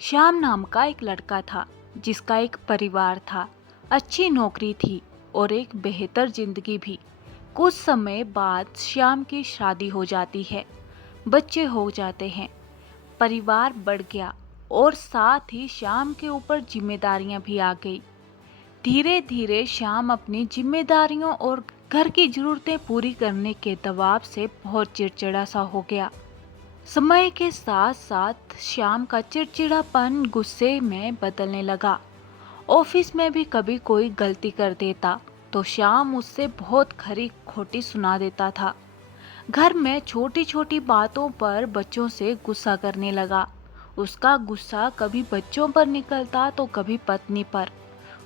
श्याम नाम का एक लड़का था जिसका एक परिवार था, अच्छी नौकरी थी और एक बेहतर जिंदगी भी। कुछ समय बाद श्याम की शादी हो जाती है, बच्चे हो जाते हैं, परिवार बढ़ गया और साथ ही श्याम के ऊपर जिम्मेदारियां भी आ गई। धीरे धीरे श्याम अपनी जिम्मेदारियों और घर की जरूरतें पूरी करने के दबाव से बहुत चिड़चिड़ा सा हो गया। समय के साथ साथ श्याम का चिड़चिड़ापन गुस्से में बदलने लगा। ऑफिस में भी कभी कोई गलती कर देता तो श्याम उससे बहुत खरी खोटी सुना देता था। घर में छोटी छोटी बातों पर बच्चों से गुस्सा करने लगा। उसका गुस्सा कभी बच्चों पर निकलता तो कभी पत्नी पर।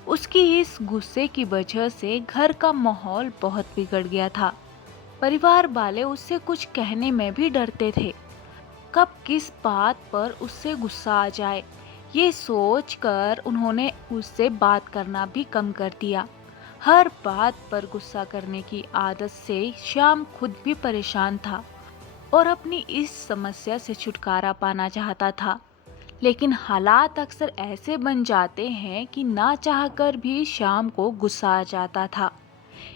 उसकी इस गुस्से की वजह से घर का माहौल बहुत बिगड़ गया था। परिवार वाले उससे कुछ कहने में भी डरते थे, कब किस बात पर उससे गुस्सा आ जाए। ये सोचकर उन्होंने उससे बात करना भी कम कर दिया। हर बात पर गुस्सा करने की आदत से श्याम खुद भी परेशान था और अपनी इस समस्या से छुटकारा पाना चाहता था। लेकिन हालात अक्सर ऐसे बन जाते हैं कि ना चाहकर भी श्याम को गुस्सा आ जाता था।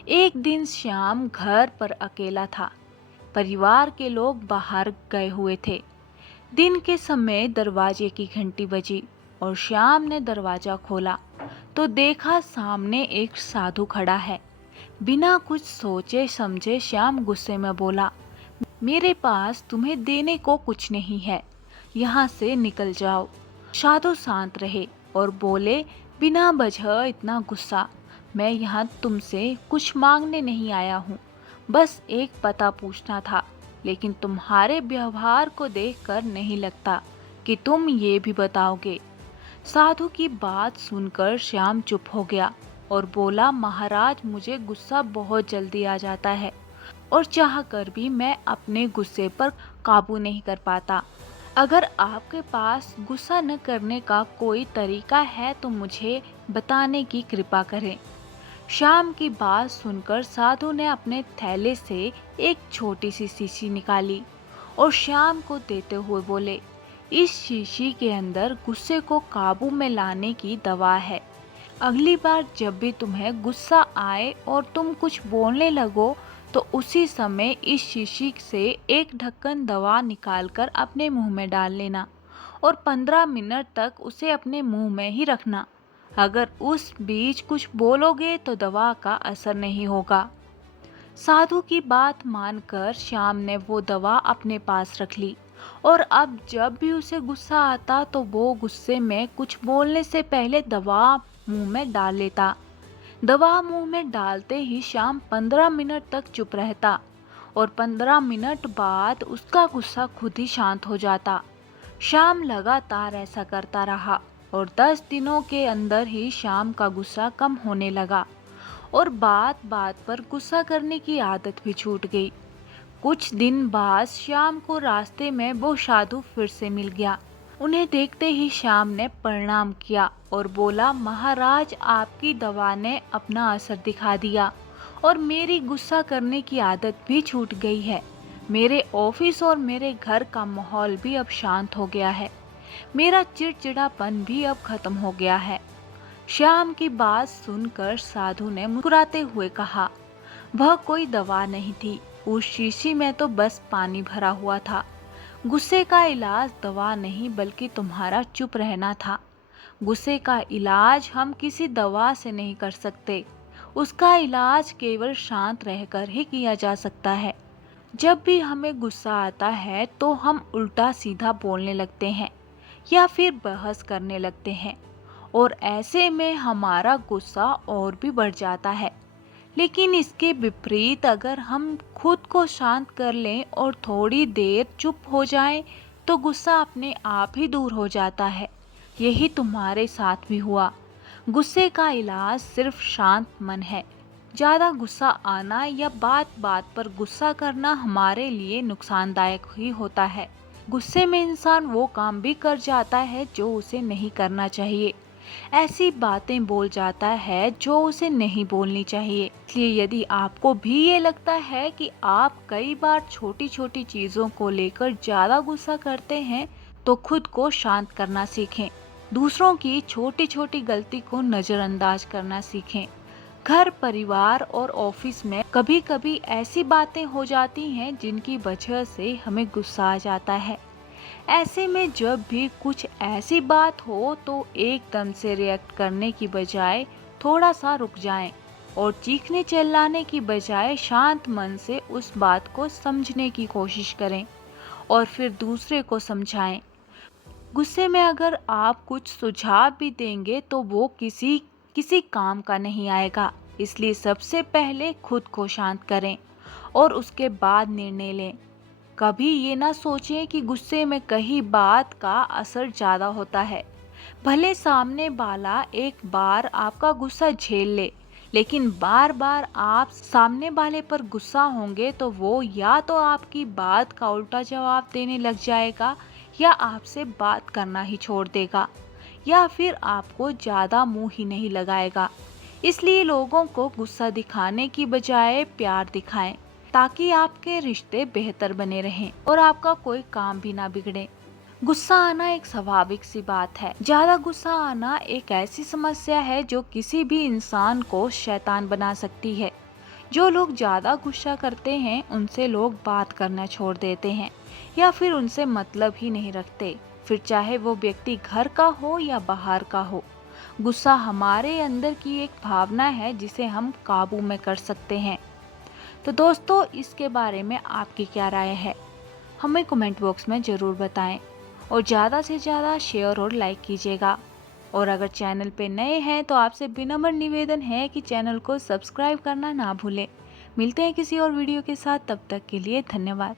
एक दिन श्याम घर पर अकेला था। परिवार के लोग बाहर गए हुए थे। दिन के समय दरवाजे की घंटी बजी और श्याम ने दरवाजा खोला तो देखा सामने एक साधु खड़ा है। बिना कुछ सोचे समझे श्याम गुस्से में बोला, मेरे पास तुम्हें देने को कुछ नहीं है, यहाँ से निकल जाओ। साधु शांत रहे और बोले, बिना वजह इतना गुस्सा, मैं यहाँ तुमसे कुछ मांगने नहीं आया हूँ, बस एक पता पूछना था। लेकिन तुम्हारे व्यवहार को देखकर नहीं लगता कि तुम ये भी बताओगे। साधु की बात सुनकर श्याम चुप हो गया और बोला, महाराज मुझे गुस्सा बहुत जल्दी आ जाता है और चाहकर भी मैं अपने गुस्से पर काबू नहीं कर पाता। अगर आपके पास गुस्सा न करने का कोई तरीका है तो मुझे बताने की कृपा करें। श्याम की बात सुनकर साधु ने अपने थैले से एक छोटी सी शीशी निकाली और श्याम को देते हुए बोले, इस शीशी के अंदर गुस्से को काबू में लाने की दवा है। अगली बार जब भी तुम्हें गुस्सा आए और तुम कुछ बोलने लगो तो उसी समय इस शीशी से एक ढक्कन दवा निकालकर अपने मुंह में डाल लेना और 15 मिनट तक उसे अपने मुंह में ही रखना। अगर उस बीच कुछ बोलोगे तो दवा का असर नहीं होगा। साधु की बात मानकर श्याम ने वो दवा अपने पास रख ली और अब जब भी उसे गुस्सा आता तो वो गुस्से में कुछ बोलने से पहले दवा मुंह में डाल लेता। दवा मुंह में डालते ही श्याम 15 मिनट तक चुप रहता और 15 मिनट बाद उसका गुस्सा खुद ही शांत हो जाता। श्याम लगातार ऐसा करता रहा और 10 दिनों के अंदर ही श्याम का गुस्सा कम होने लगा और बात बात पर गुस्सा करने की आदत भी छूट गई। कुछ दिन बाद श्याम को रास्ते में वो साधु फिर से मिल गया। उन्हें देखते ही श्याम ने प्रणाम किया और बोला, महाराज आपकी दवा ने अपना असर दिखा दिया और मेरी गुस्सा करने की आदत भी छूट गई है। मेरे ऑफिस और मेरे घर का माहौल भी अब शांत हो गया है। मेरा चिड़चिड़ापन भी अब खत्म हो गया है। श्याम की बात सुनकर साधु ने मुस्कुराते हुए कहा, वह कोई दवा नहीं थी, उस शीशी में तो बस पानी भरा हुआ था। गुस्से का इलाज दवा नहीं बल्कि तुम्हारा चुप रहना था। गुस्से का इलाज हम किसी दवा से नहीं कर सकते, उसका इलाज केवल शांत रहकर ही किया जा सकता है। जब भी हमें गुस्सा आता है तो हम उल्टा सीधा बोलने लगते हैं या फिर बहस करने लगते हैं और ऐसे में हमारा गुस्सा और भी बढ़ जाता है। लेकिन इसके विपरीत अगर हम खुद को शांत कर लें और थोड़ी देर चुप हो जाएं, तो गुस्सा अपने आप ही दूर हो जाता है। यही तुम्हारे साथ भी हुआ। गुस्से का इलाज सिर्फ शांत मन है। ज़्यादा गुस्सा आना या बात बात पर गुस्सा करना हमारे लिए नुकसानदायक ही होता है। गुस्से में इंसान वो काम भी कर जाता है जो उसे नहीं करना चाहिए, ऐसी बातें बोल जाता है जो उसे नहीं बोलनी चाहिए। इसलिए यदि आपको भी ये लगता है कि आप कई बार छोटी छोटी चीज़ों को लेकर ज़्यादा गुस्सा करते हैं तो खुद को शांत करना सीखें। दूसरों की छोटी छोटी गलती को नज़रअंदाज करना सीखें। घर, परिवार और ऑफिस में कभी कभी ऐसी बातें हो जाती हैं जिनकी वजह से हमें गुस्सा आ जाता है। ऐसे में जब भी कुछ ऐसी बात हो तो एकदम से रिएक्ट करने की बजाय थोड़ा सा रुक जाएं और चीखने चिल्लाने की बजाय शांत मन से उस बात को समझने की कोशिश करें और फिर दूसरे को समझाएं। गुस्से में अगर आप कुछ सुझाव भी देंगे तो वो किसी किसी काम का नहीं आएगा। इसलिए सबसे पहले खुद को शांत करें और उसके बाद निर्णय लें। कभी ये ना सोचें कि गुस्से में कही बात का असर ज़्यादा होता है। भले सामने वाला एक बार आपका गुस्सा झेल ले, लेकिन बार बार आप सामने वाले पर गुस्सा होंगे तो वो या तो आपकी बात का उल्टा जवाब देने लग जाएगा या आपसे बात करना ही छोड़ देगा या फिर आपको ज़्यादा मुंह ही नहीं लगाएगा। इसलिए लोगों को गुस्सा दिखाने की बजाय प्यार दिखाएं ताकि आपके रिश्ते बेहतर बने रहें और आपका कोई काम भी ना बिगड़े। गुस्सा आना एक स्वाभाविक सी बात है। ज्यादा गुस्सा आना एक ऐसी समस्या है जो किसी भी इंसान को शैतान बना सकती है। जो लोग ज्यादा गुस्सा करते हैं उनसे लोग बात करना छोड़ देते हैं या फिर उनसे मतलब ही नहीं रखते, फिर चाहे वो व्यक्ति घर का हो या बाहर का हो। गुस्सा हमारे अंदर की एक भावना है जिसे हम काबू में कर सकते हैं। तो दोस्तों, इसके बारे में आपकी क्या राय है, हमें कमेंट बॉक्स में ज़रूर बताएं और ज़्यादा से ज़्यादा शेयर और लाइक कीजिएगा। और अगर चैनल पे नए हैं तो आपसे विनम्र निवेदन है कि चैनल को सब्सक्राइब करना ना भूलें। मिलते हैं किसी और वीडियो के साथ, तब तक के लिए धन्यवाद।